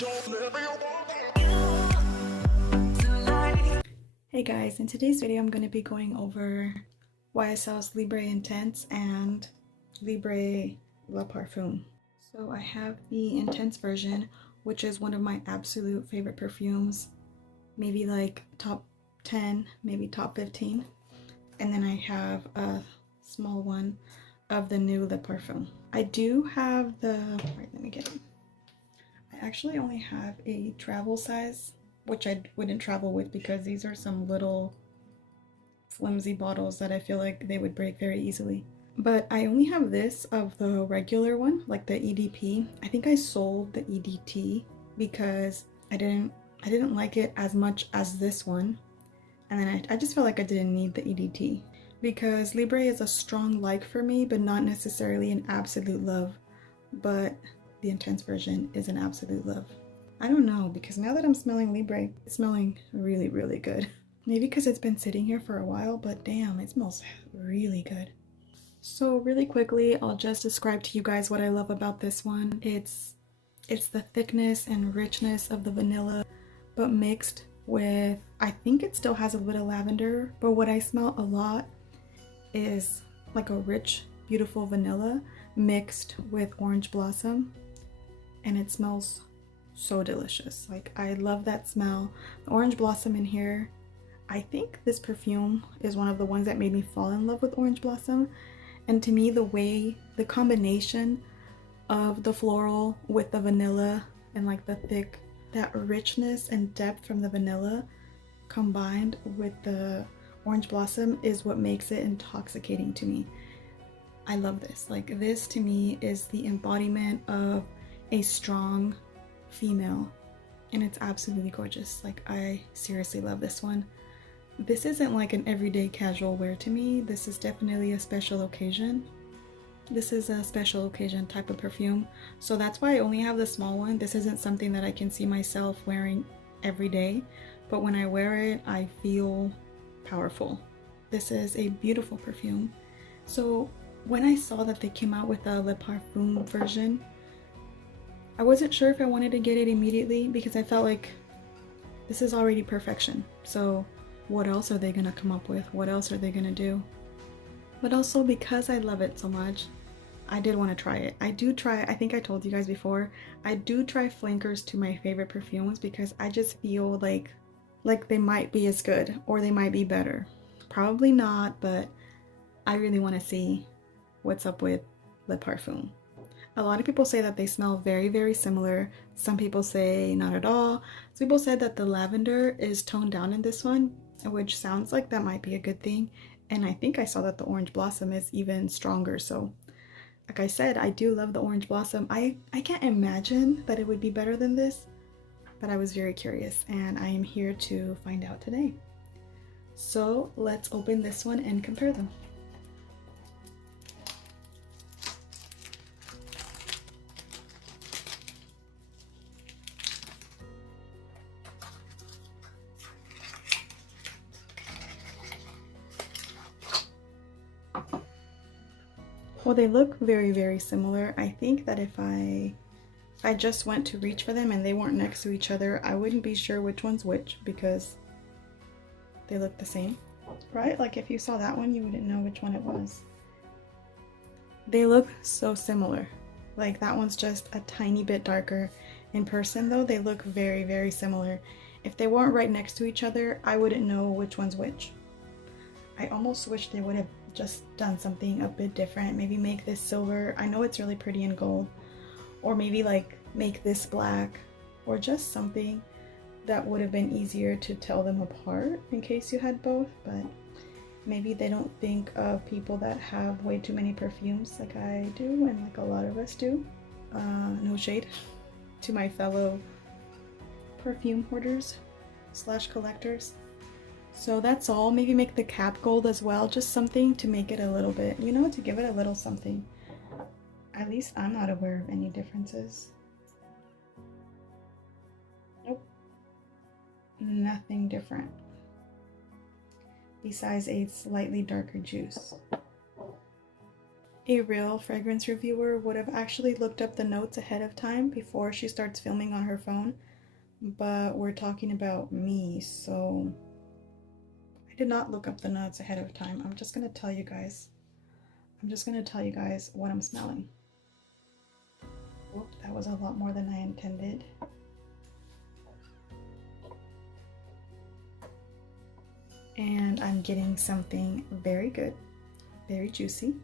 Hey guys, in today's video I'm going to be going over YSL's Libre Intense and Libre Le Parfum. So I have the Intense version, which is one of my absolute favorite perfumes, maybe like top 10, maybe top 15. And then I have a small one of the new Le Parfum. I do have the, wait, let me get it. I actually only have a travel size, which I wouldn't travel with because these are some little flimsy bottles that I feel like they would break very easily. But I only have this of the regular one, like the EDP. I think I sold the EDT because I didn't like it as much as this one. And then I just felt like I didn't need the EDT because Libre is a strong like for me, but not necessarily an absolute love. But the Intense version is an absolute love. I don't know, because now that I'm smelling Libre, it's smelling really, really good. Maybe because it's been sitting here for a while, but damn, it smells really good. So really quickly, I'll just describe to you guys what I love about this one. It's the thickness and richness of the vanilla, but mixed with, I think it still has a bit of lavender, but what I smell a lot is like a rich, beautiful vanilla mixed with orange blossom, and it smells so delicious. Like, I love that smell. The orange blossom in here, I think this perfume is one of the ones that made me fall in love with orange blossom. And to me, the combination of the floral with the vanilla and like the thick, that richness and depth from the vanilla combined with the orange blossom is what makes it intoxicating to me. I love this. Like, this to me is the embodiment of a strong female, and it's absolutely gorgeous. Like, I seriously love this one. This isn't like an everyday casual wear to me. This is definitely a special occasion. This is a special occasion type of perfume, so that's why I only have the small one. This isn't something that I can see myself wearing every day, but when I wear it, I feel powerful. This is a beautiful perfume. So when I saw that they came out with a Le Parfum version, I wasn't sure if I wanted to get it immediately because I felt like this is already perfection. So what else are they gonna come up with? What else are they gonna do? But also because I love it so much, I did want to try it. I think I told you guys before, I do try flankers to my favorite perfumes because I just feel like they might be as good or they might be better. Probably not, but I really want to see what's up with Le Parfum. A lot of people say that they smell very, very similar. Some people say not at all. Some people said that the lavender is toned down in this one, which sounds like that might be a good thing. And I think I saw that the orange blossom is even stronger. So like I said, I do love the orange blossom. I can't imagine that it would be better than this, but I was very curious and I am here to find out today. So let's open this one and compare them. Well, they look very, very similar. I think that if I just went to reach for them and they weren't next to each other, I wouldn't be sure which one's which because they look the same, right? Like if you saw that one, you wouldn't know which one it was. They look so similar. Like that one's just a tiny bit darker. In person though, they look very, very similar. If they weren't right next to each other, I wouldn't know which one's which. I almost wish they would have just done something a bit different. Maybe make this silver. I know it's really pretty in gold. Or maybe like make this black, or just something that would have been easier to tell them apart in case you had both. But maybe they don't think of people that have way too many perfumes like I do and like a lot of us do. No shade to my fellow perfume hoarders / collectors. So that's all. Maybe make the cap gold as well, just something to make it a little bit, you know, to give it a little something. At least I'm not aware of any differences. Nope. Nothing different. Besides a slightly darker juice. a real fragrance reviewer would have actually looked up the notes ahead of time before she starts filming on her phone, but we're talking about me, so I did not look up the notes ahead of time. I'm just gonna tell you guys what I'm smelling. Whoop, that was a lot more than I intended. And I'm getting something very good, very juicy.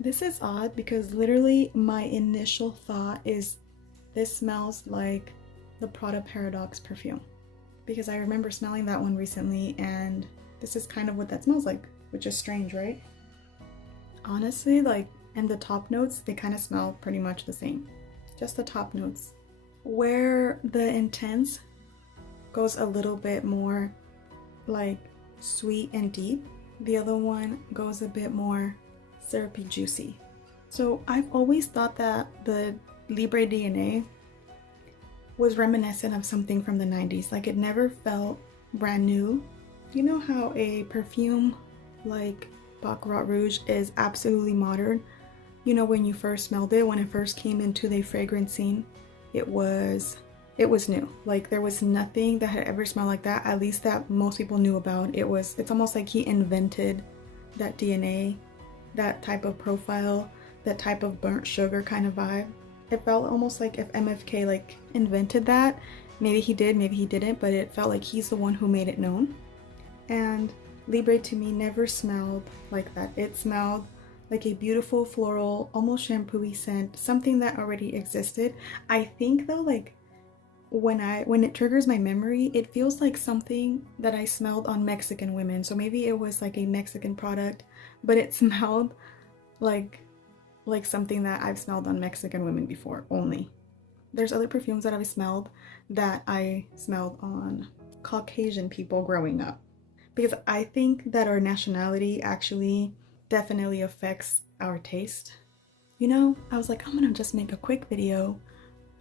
This is odd because literally my initial thought is this smells like the Prada Paradox perfume, because I remember smelling that one recently and this is kind of what that smells like, which is strange, right? Honestly, like, and the top notes, they kind of smell pretty much the same, just the top notes. Where the Intense goes a little bit more like sweet and deep, the other one goes a bit more syrupy, juicy. So I've always thought that the Libre DNA was reminiscent of something from the 90s. Like, it never felt brand new. You know how a perfume like Baccarat Rouge is absolutely modern? You know, when you first smelled it, when it first came into the fragrance scene, it was new. Like, there was nothing that had ever smelled like that, at least that most people knew about. It's almost like he invented that DNA, that type of profile, that type of burnt sugar kind of vibe. It felt almost like if MFK like invented that. Maybe he did, maybe he didn't, but it felt like he's the one who made it known. And Libre to me never smelled like that. It smelled like a beautiful floral, almost shampoo-y scent, something that already existed. I think though, like, when it triggers my memory, it feels like something that I smelled on Mexican women. So maybe it was like a Mexican product, but it smelled like something that I've smelled on Mexican women before only. There's other perfumes that I've smelled that I smelled on Caucasian people growing up, because I think that our nationality actually definitely affects our taste. You know, I was like, I'm gonna just make a quick video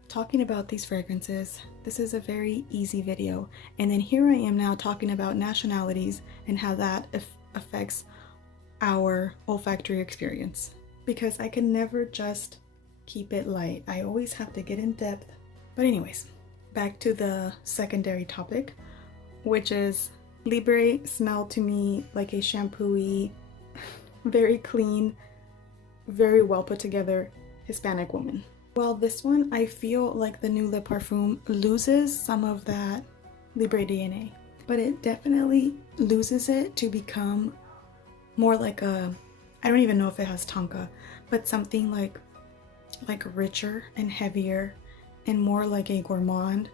talking about these fragrances. This is a very easy video, and then here I am now talking about nationalities and how that affects our olfactory experience, because I can never just keep it light. I always have to get in depth. But anyways, back to the secondary topic, which is Libre smelled to me like a shampoo-y, very clean, very well put together Hispanic woman. While this one, I feel like the new Le Parfum loses some of that Libre DNA, but it definitely loses it to become more like a, I don't even know if it has tonka, but something like richer and heavier and more like a gourmand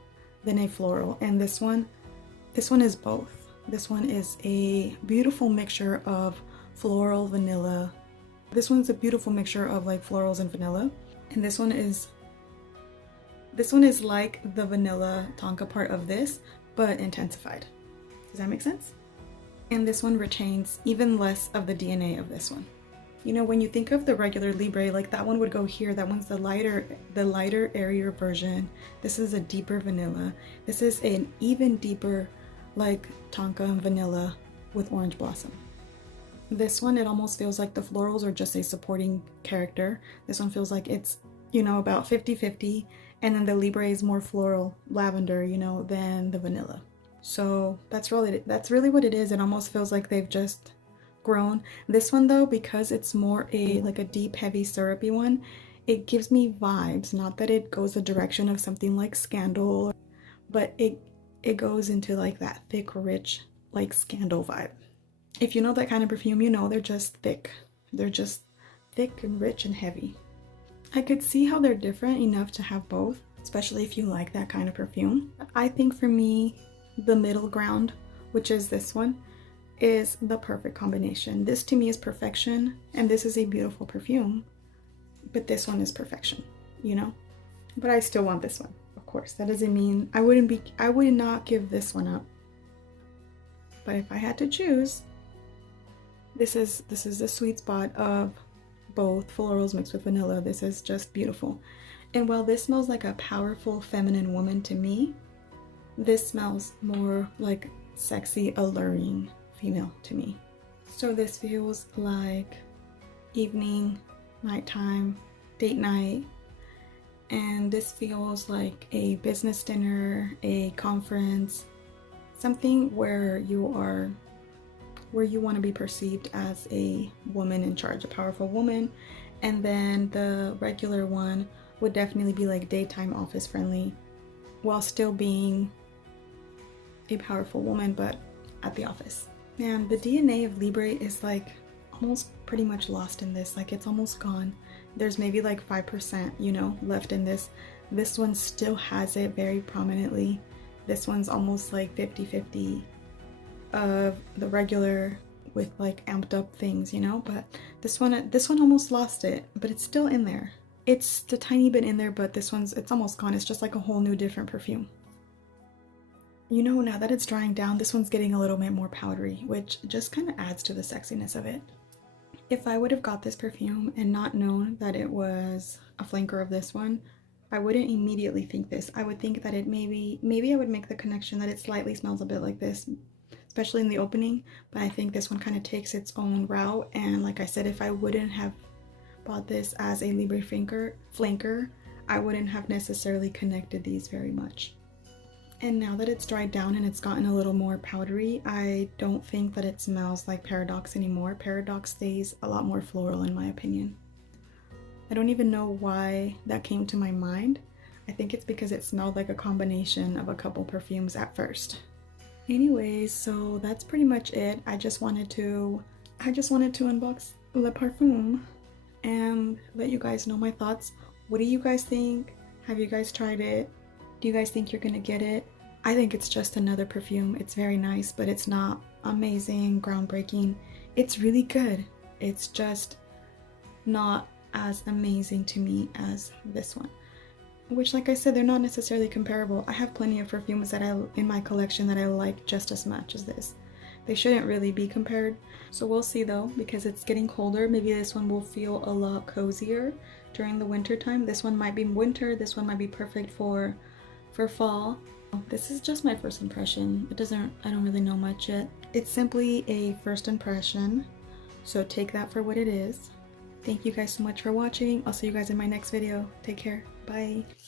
than a floral. And this one is both. This one is a beautiful mixture of floral, vanilla. This one's a beautiful mixture of like florals and vanilla. And this one is like the vanilla tonka part of this, but intensified. Does that make sense? And this one retains even less of the DNA of this one. You know, when you think of the regular Libre, like that one would go here. That one's the lighter, airier version. This is a deeper vanilla. This is an even deeper, like tonka and vanilla with orange blossom. This one, it almost feels like the florals are just a supporting character. This one feels like it's, you know, about 50-50, and then the Libre is more floral, lavender, you know, than the vanilla. So that's really what it is. It almost feels like they've just grown. This one though, because it's more like a deep, heavy, syrupy one, it gives me vibes. Not that it goes the direction of something like Scandal, but it goes into like that thick, rich, like Scandal vibe. If you know that kind of perfume, you know they're just thick. They're just thick and rich and heavy. I could see how they're different enough to have both, especially if you like that kind of perfume. I think for me, the middle ground, which is this one, is the perfect combination. This to me is perfection, and this is a beautiful perfume, but this one is perfection, you know? But I still want this one, of course. That doesn't mean I would not give this one up. But if I had to choose, this is the sweet spot of both florals mixed with vanilla. This is just beautiful. And while this smells like a powerful feminine woman to me, this smells more like sexy, alluring female to me. So this feels like evening nighttime, date night. And this feels like a business dinner, a conference, something where you want to be perceived as a woman in charge, a powerful woman. And then the regular one would definitely be like daytime office friendly while still being a powerful woman, but at the office. Man, the DNA of Libre is like almost pretty much lost in this. Like it's almost gone. There's maybe like 5%, you know, left in this. This one still has it very prominently. This one's almost like 50-50 of the regular with like amped up things, you know, but this one almost lost it, but it's still in there. It's a tiny bit in there, but this one's, it's almost gone. It's just like a whole new different perfume. You know, now that it's drying down, this one's getting a little bit more powdery, which just kind of adds to the sexiness of it. If I would have got this perfume and not known that it was a flanker of this one, I wouldn't immediately think this. I would think that it maybe I would make the connection that it slightly smells a bit like this, especially in the opening, but I think this one kind of takes its own route. And like I said, if I wouldn't have bought this as a Libre flanker, I wouldn't have necessarily connected these very much. And now that it's dried down and it's gotten a little more powdery, I don't think that it smells like Paradox anymore. Paradox stays a lot more floral in my opinion. I don't even know why that came to my mind. I think it's because it smelled like a combination of a couple perfumes at first. Anyways, so that's pretty much it. I just wanted to unbox Le Parfum and let you guys know my thoughts. What do you guys think? Have you guys tried it? Do you guys think you're gonna get it? I think it's just another perfume. It's very nice, but it's not amazing, groundbreaking. It's really good. It's just not as amazing to me as this one. Which, like I said, they're not necessarily comparable. I have plenty of perfumes that in my collection that I like just as much as this. They shouldn't really be compared. So we'll see though, because it's getting colder. Maybe this one will feel a lot cozier during the winter time. This one might be winter. This one might be perfect for fall. This is just my first impression. I don't really know much yet. It's simply a first impression, so take that for what it is. Thank you guys so much for watching. I'll see you guys in my next video. Take care. Bye.